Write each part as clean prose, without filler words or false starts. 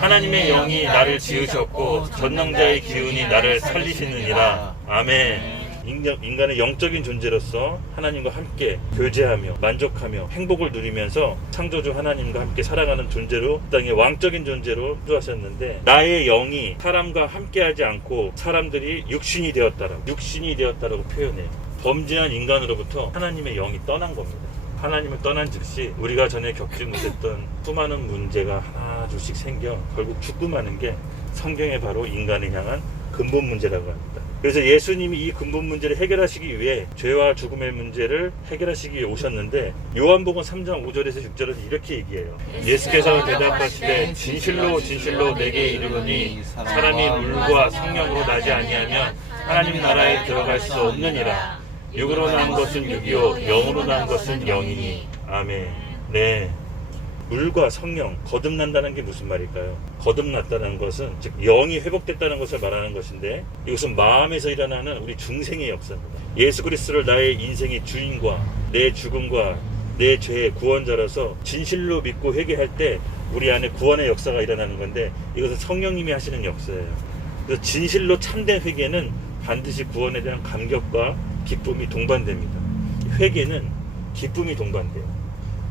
하나님의 영이 나를 지으셨고 전능자의 기운이 나를 살리시느니라. 아멘. 인간의 영적인 존재로서 하나님과 함께 교제하며 만족하며 행복을 누리면서 창조주 하나님과 함께 살아가는 존재로 이 땅의 왕적인 존재로 창조하셨는데, 나의 영이 사람과 함께하지 않고 사람들이 육신이 되었다라고 표현해요. 범죄한 인간으로부터 하나님의 영이 떠난 겁니다. 하나님을 떠난 즉시 우리가 전에 겪지 못했던 수많은 문제가 하나 둘씩 생겨 결국 죽고 마는 게 성경의 바로 인간을 향한 근본 문제라고 합니다. 그래서 예수님이 이 근본 문제를 해결하시기 위해 죄와 죽음의 문제를 해결하시기 위해 오셨는데, 요한복음 3장 5절에서 6절은 이렇게 얘기해요. 예수께서 대답하시되 진실로 진실로 내게 이르노니 사람이 물과 성령으로 나지 아니하면 하나님 나라에 들어갈 수 없느니라. 육으로 난 것은 육이요 영으로 난 것은 영이니. 아멘. 네. 물과 성령, 거듭난다는 게 무슨 말일까요? 거듭났다는 것은 즉 영이 회복됐다는 것을 말하는 것인데, 이것은 마음에서 일어나는 우리 중생의 역사입니다. 예수 그리스도를 나의 인생의 주인과 내 죽음과 내 죄의 구원자로서 진실로 믿고 회개할 때 우리 안에 구원의 역사가 일어나는 건데, 이것은 성령님이 하시는 역사예요. 그래서 진실로 참된 회개는 반드시 구원에 대한 감격과 기쁨이 동반됩니다. 회개는 기쁨이 동반돼요.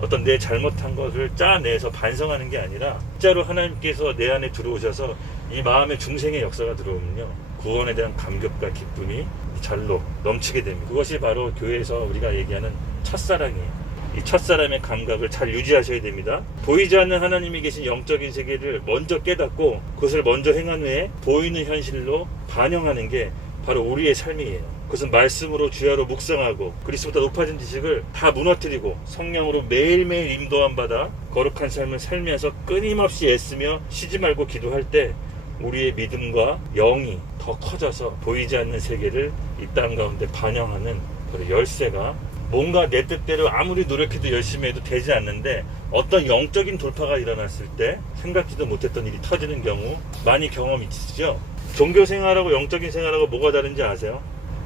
어떤 내 잘못한 것을 짜내서 반성하는 게 아니라 진짜로 하나님께서 내 안에 들어오셔서 이 마음의 중생의 역사가 들어오면요, 구원에 대한 감격과 기쁨이 잘로 넘치게 됩니다. 그것이 바로 교회에서 우리가 얘기하는 첫사랑이에요. 이 첫사람의 감각을 잘 유지하셔야 됩니다. 보이지 않는 하나님이 계신 영적인 세계를 먼저 깨닫고 그것을 먼저 행한 후에 보이는 현실로 반영하는 게 바로 우리의 삶이에요. 그것은 말씀으로 주야로 묵상하고 그리스도보다 높아진 지식을 다 무너뜨리고 성령으로 매일매일 인도함 받아 거룩한 삶을 살면서 끊임없이 애쓰며 쉬지 말고 기도할 때 우리의 믿음과 영이 더 커져서 보이지 않는 세계를 이 땅 가운데 반영하는 그런 열쇠가, 뭔가 내 뜻대로 아무리 노력해도 열심히 해도 되지 않는데 어떤 영적인 돌파가 일어났을 때 생각지도 못했던 일이 터지는 경우 많이 경험 있으시죠? 종교생활하고 영적인 생활하고 뭐가 다른지 아세요?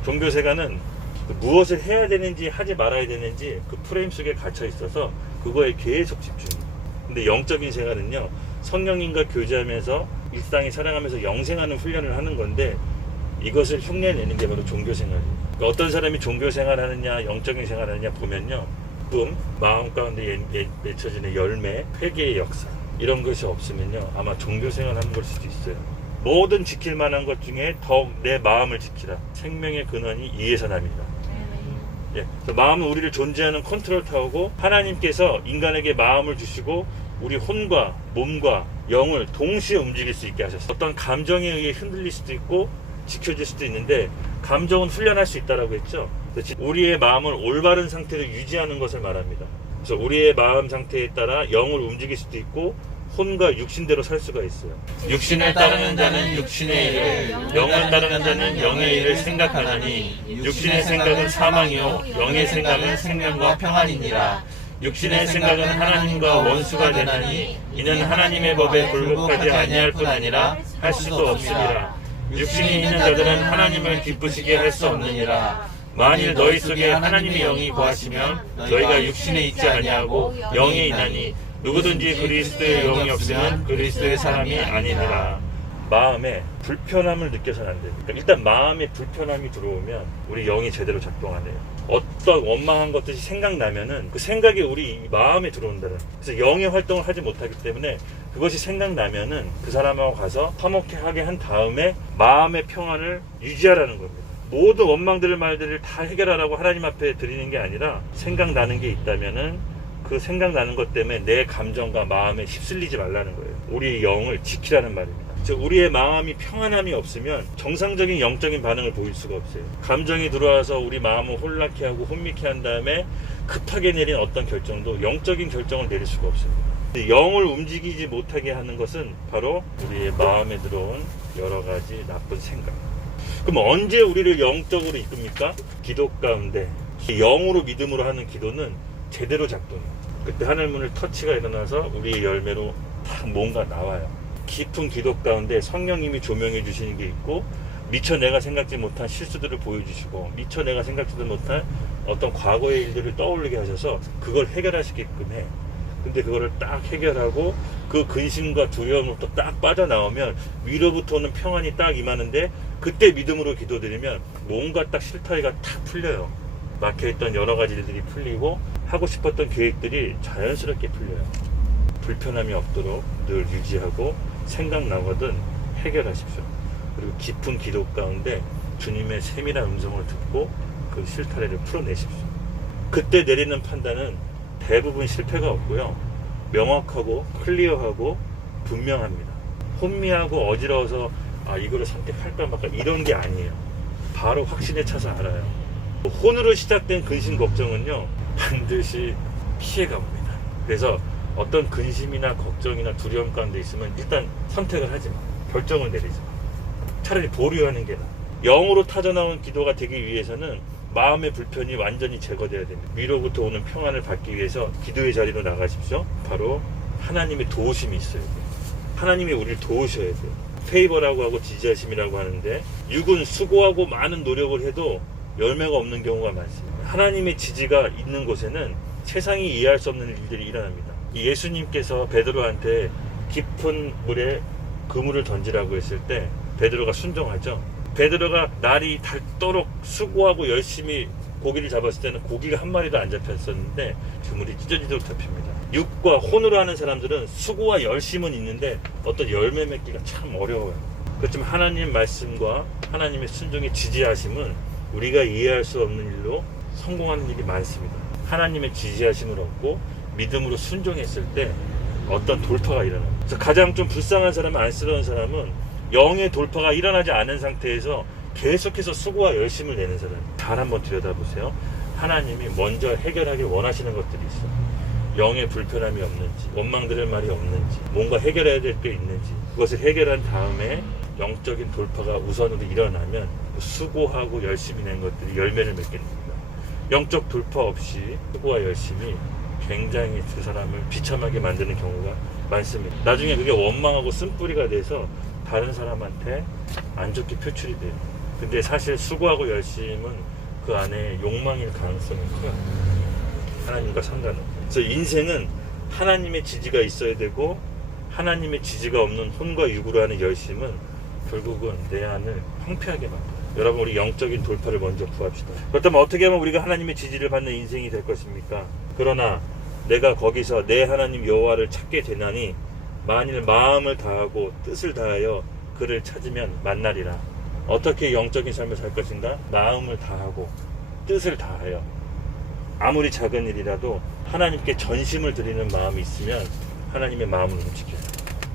종교생활은 무엇을 해야 되는지 하지 말아야 되는지 그 프레임 속에 갇혀 있어서 그거에 계속 집중해요. 근데 영적인 생활은요, 성령님과 교제하면서 일상에 살아가면서 영생하는 훈련을 하는 건데, 이것을 흉내내는 게 바로 종교생활이에요. 그러니까 어떤 사람이 종교생활하느냐 영적인 생활하느냐 보면요, 마음 가운데 맺혀지는 열매, 회개의 역사, 이런 것이 없으면요 아마 종교생활하는 걸 수도 있어요. 모든 지킬 만한 것 중에 더욱 내 마음을 지키라. 생명의 근원이 이에서 납니다. 예, 마음은 우리를 존재하는 컨트롤 타워고, 하나님께서 인간에게 마음을 주시고 우리 혼과 몸과 영을 동시에 움직일 수 있게 하셨어요. 어떤 감정에 의해 흔들릴 수도 있고 지켜질 수도 있는데, 감정은 훈련할 수 있다라고 했죠. 우리의 마음을 올바른 상태로 유지하는 것을 말합니다. 그래서 우리의 마음 상태에 따라 영을 움직일 수도 있고 혼과 육신대로 살 수가 있어요. 육신을 따르는 자는 육신의 일을, 영을 따르는 자는 영의 일을 생각하나니 육신의 생각은 사망이요 영의 생각은 생명과 평안이니라. 육신의 생각은 하나님과 원수가 되나니 이는 하나님의 법에 굴복하지 아니할 뿐 아니라 할 수도 없으리라. 육신이 있는 자들은 하나님을 기쁘시게 할 수 없느니라. 만일 너희 속에 하나님의 영이 거하시면 너희가 육신에 있지 아니하고 영에 있나니 누구든지 그리스도의 영이 없으면 그리스도의 사람이 아니니라. 마음에 불편함을 느껴서는 안 됩니다. 일단 마음에 불편함이 들어오면 우리 영이 제대로 작동 안 해요. 어떤 원망한 것들이 생각나면은 그 생각이 우리 마음에 들어온다는, 그래서 영의 활동을 하지 못하기 때문에 그것이 생각나면은 그 사람하고 가서 화목하게 한 다음에 마음의 평안을 유지하라는 겁니다. 모든 원망들을 말들을 다 해결하라고 하나님 앞에 드리는 게 아니라, 생각나는 게 있다면은 그 생각나는 것 때문에 내 감정과 마음에 휩쓸리지 말라는 거예요. 우리의 영을 지키라는 말입니다. 즉 우리의 마음이 평안함이 없으면 정상적인 영적인 반응을 보일 수가 없어요. 감정이 들어와서 우리 마음을 혼란케 하고 혼미케 한 다음에 급하게 내린 어떤 결정도 영적인 결정을 내릴 수가 없습니다. 영을 움직이지 못하게 하는 것은 바로 우리의 마음에 들어온 여러 가지 나쁜 생각. 그럼 언제 우리를 영적으로 이끕니까? 기도 가운데 영으로 믿음으로 하는 기도는 제대로 작동해요. 그때 하늘문을 터치가 일어나서 우리의 열매로 딱 뭔가 나와요. 깊은 기도 가운데 성령님이 조명해 주시는 게 있고, 미처 내가 생각지 못한 실수들을 보여주시고, 미처 내가 생각지도 못한 어떤 과거의 일들을 떠올리게 하셔서 그걸 해결하시게끔 해. 근데 그거를 딱 해결하고 그 근심과 두려움으로부터 딱 빠져나오면 위로부터 오는 평안이 딱 임하는데, 그때 믿음으로 기도드리면 뭔가 딱 실타래가 탁 풀려요. 막혀있던 여러 가지 일들이 풀리고 하고 싶었던 계획들이 자연스럽게 풀려요. 불편함이 없도록 늘 유지하고 생각나거든 해결하십시오. 그리고 깊은 기도 가운데 주님의 세밀한 음성을 듣고 그 실타래를 풀어내십시오. 그때 내리는 판단은 대부분 실패가 없고요, 명확하고 클리어하고 분명합니다. 혼미하고 어지러워서 이거를 선택할까 말까 이런 게 아니에요. 바로 확신에 차서 알아요. 혼으로 시작된 근심 걱정은요, 반드시 피해갑니다. 그래서 어떤 근심이나 걱정이나 두려움 가운데 있으면 일단 선택을 하지 마. 결정을 내리지 마. 차라리 보류하는 게 나아. 영으로 타져나온 기도가 되기 위해서는 마음의 불편이 완전히 제거돼야 됩니다. 위로부터 오는 평안을 받기 위해서 기도의 자리로 나가십시오. 바로 하나님의 도우심이 있어야 돼요. 하나님이 우리를 도우셔야 돼요. 페이버라고 하고 지지하심이라고 하는데, 육은 수고하고 많은 노력을 해도 열매가 없는 경우가 많습니다. 하나님의 지지가 있는 곳에는 세상이 이해할 수 없는 일들이 일어납니다. 예수님께서 베드로한테 깊은 물에 그물을 던지라고 했을 때 베드로가 순종하죠. 베드로가 날이 닳도록 수고하고 열심히 고기를 잡았을 때는 고기가 한 마리도 안 잡혔었는데 그물이 찢어지도록 잡힙니다. 육과 혼으로 하는 사람들은 수고와 열심은 있는데 어떤 열매 맺기가 참 어려워요. 그렇지만 하나님 말씀과 하나님의 순종의 지지하심은 우리가 이해할 수 없는 일로 성공하는 일이 많습니다. 하나님의 지지하심을 얻고 믿음으로 순종했을 때 어떤 돌파가 일어납니다. 그래서 가장 좀 불쌍한 사람, 안쓰러운 사람은 영의 돌파가 일어나지 않은 상태에서 계속해서 수고와 열심을 내는 사람. 잘 한번 들여다보세요. 하나님이 먼저 해결하길 원하시는 것들이 있어요. 영의 불편함이 없는지, 원망드릴 말이 없는지, 뭔가 해결해야 될 게 있는지, 그것을 해결한 다음에 영적인 돌파가 우선으로 일어나면 수고하고 열심히 낸 것들이 열매를 맺게 됩니다. 영적 돌파 없이 수고와 열심이 굉장히 그 사람을 비참하게 만드는 경우가 많습니다. 나중에 그게 원망하고 쓴뿌리가 돼서 다른 사람한테 안 좋게 표출이 돼요. 근데 사실 수고하고 열심은 그 안에 욕망일 가능성이 커요. 하나님과 상관없어요. 그래서 인생은 하나님의 지지가 있어야 되고, 하나님의 지지가 없는 혼과 육으로 하는 열심은 결국은 내 안을 황폐하게 만들어요. 여러분, 우리 영적인 돌파를 먼저 구합시다. 그렇다면 어떻게 하면 우리가 하나님의 지지를 받는 인생이 될 것입니까? 그러나 내가 거기서 내 하나님 여호와를 찾게 되나니 만일 마음을 다하고 뜻을 다하여 그를 찾으면 만나리라. 어떻게 영적인 삶을 살 것인가? 마음을 다하고 뜻을 다하여 아무리 작은 일이라도 하나님께 전심을 드리는 마음이 있으면 하나님의 마음을 움직여요.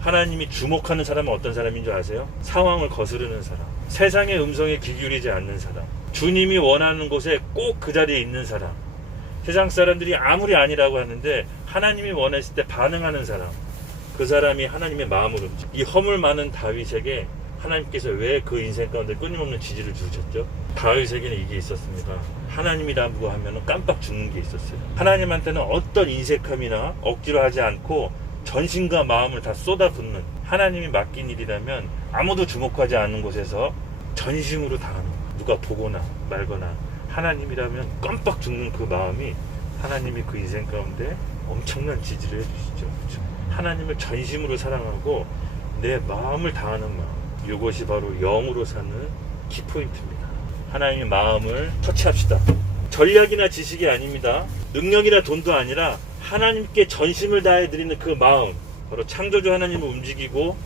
하나님이 주목하는 사람은 어떤 사람인 줄 아세요? 상황을 거스르는 사람, 세상의 음성에 귀 기울이지 않는 사람, 주님이 원하는 곳에 꼭 그 자리에 있는 사람, 세상 사람들이 아무리 아니라고 하는데 하나님이 원했을 때 반응하는 사람, 그 사람이 하나님의 마음을 움직여요. 이 허물 많은 다윗에게 하나님께서 왜 그 인생 가운데 끊임없는 지지를 주셨죠? 다윗에게는 이게 있었습니다. 하나님이라고 하면 깜빡 죽는 게 있었어요. 하나님한테는 어떤 인색함이나 억지로 하지 않고 전신과 마음을 다 쏟아붓는, 하나님이 맡긴 일이라면 아무도 주목하지 않는 곳에서 전심으로 다하는, 누가 보거나 말거나 하나님이라면 깜빡 죽는 그 마음이 하나님이 그 인생 가운데 엄청난 지지를 해주시죠. 그렇죠? 하나님을 전심으로 사랑하고 내 마음을 다하는 마음, 이것이 바로 영으로 사는 키포인트입니다. 하나님의 마음을 터치합시다. 전략이나 지식이 아닙니다. 능력이나 돈도 아니라 하나님께 전심을 다해 드리는 그 마음, 바로 창조주 하나님을 움직이고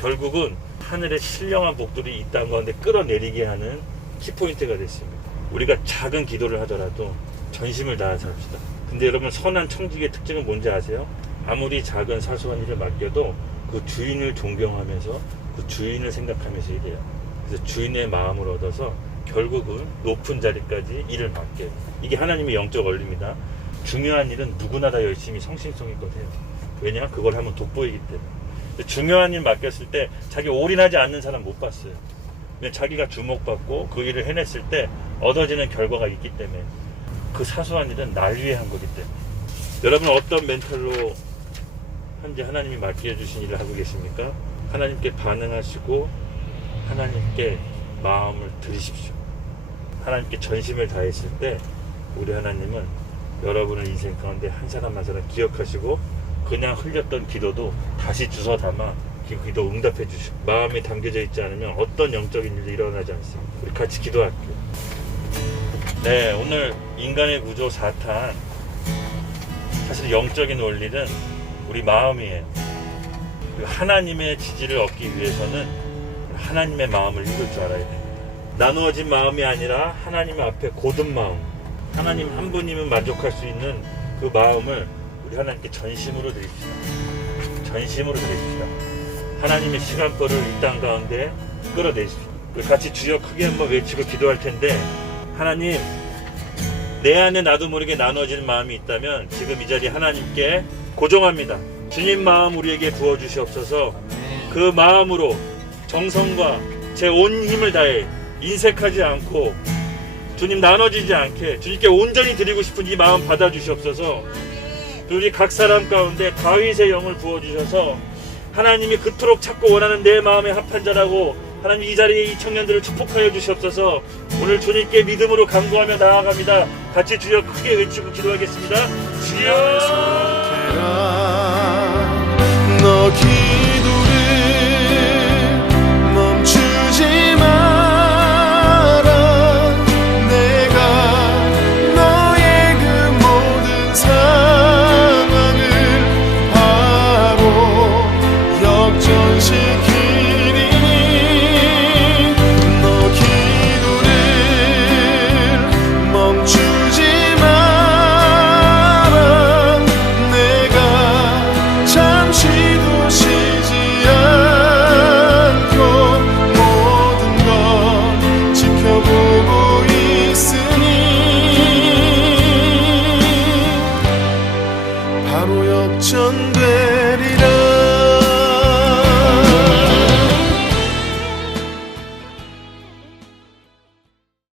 결국은 하늘의 신령한 복들이 이 땅 가운데 끌어내리게 하는 키포인트가 됐습니다. 우리가 작은 기도를 하더라도 전심을 다해서 합시다. 근데 여러분, 선한 청직의 특징은 뭔지 아세요? 아무리 작은 사소한 일을 맡겨도 그 주인을 존경하면서 그 주인을 생각하면서 일해요. 그래서 주인의 마음을 얻어서 결국은 높은 자리까지 일을 맡게 해요. 이게 하나님의 영적 원리입니다. 중요한 일은 누구나 다 열심히 성심성의껏 해요. 왜냐? 그걸 하면 돋보이기 때문에. 중요한 일 맡겼을 때 자기 올인하지 않는 사람 못 봤어요. 왜냐면 자기가 주목받고 그 일을 해냈을 때 얻어지는 결과가 있기 때문에. 그 사소한 일은 날 위해 한 거기 때문에. 여러분, 어떤 멘탈로 현재 하나님이 맡겨주신 일을 하고 계십니까? 하나님께 반응하시고 하나님께 마음을 드리십시오. 하나님께 전심을 다했을 때 우리 하나님은 여러분의 인생 가운데 한 사람 한 사람 기억하시고 그냥 흘렸던 기도도 다시 주워 담아 그 기도 응답해 주시고, 마음이 담겨져 있지 않으면 어떤 영적인 일도 일어나지 않습니다. 우리 같이 기도할게요. 네, 오늘 인간의 구조 4탄, 사실 영적인 원리는 우리 마음이에요. 하나님의 지지를 얻기 위해서는 하나님의 마음을 읽을 줄 알아야 됩니다. 나누어진 마음이 아니라 하나님 앞에 고든 마음, 하나님 한 분이면 만족할 수 있는 그 마음을 우리 하나님께 전심으로 드립시다. 전심으로 드립시다. 하나님의 시간표를 이 땅 가운데 끌어내십시오. 우리 같이 주여 크게 한번 외치고 기도할 텐데, 하나님, 내 안에 나도 모르게 나눠지는 마음이 있다면 지금 이 자리에 하나님께 고정합니다. 주님 마음 우리에게 부어주시옵소서. 그 마음으로 정성과 제 온 힘을 다해 인색하지 않고 주님 나눠지지 않게 주님께 온전히 드리고 싶은 이 마음 받아주시옵소서. 우리 각 사람 가운데 다윗의 영을 부어주셔서 하나님이 그토록 찾고 원하는 내 마음에 합한 자라고 하나님 이 자리에 이 청년들을 축복하여 주시옵소서. 오늘 주님께 믿음으로 간구하며 나아갑니다. 같이 주여 크게 외치고 기도하겠습니다. 주여.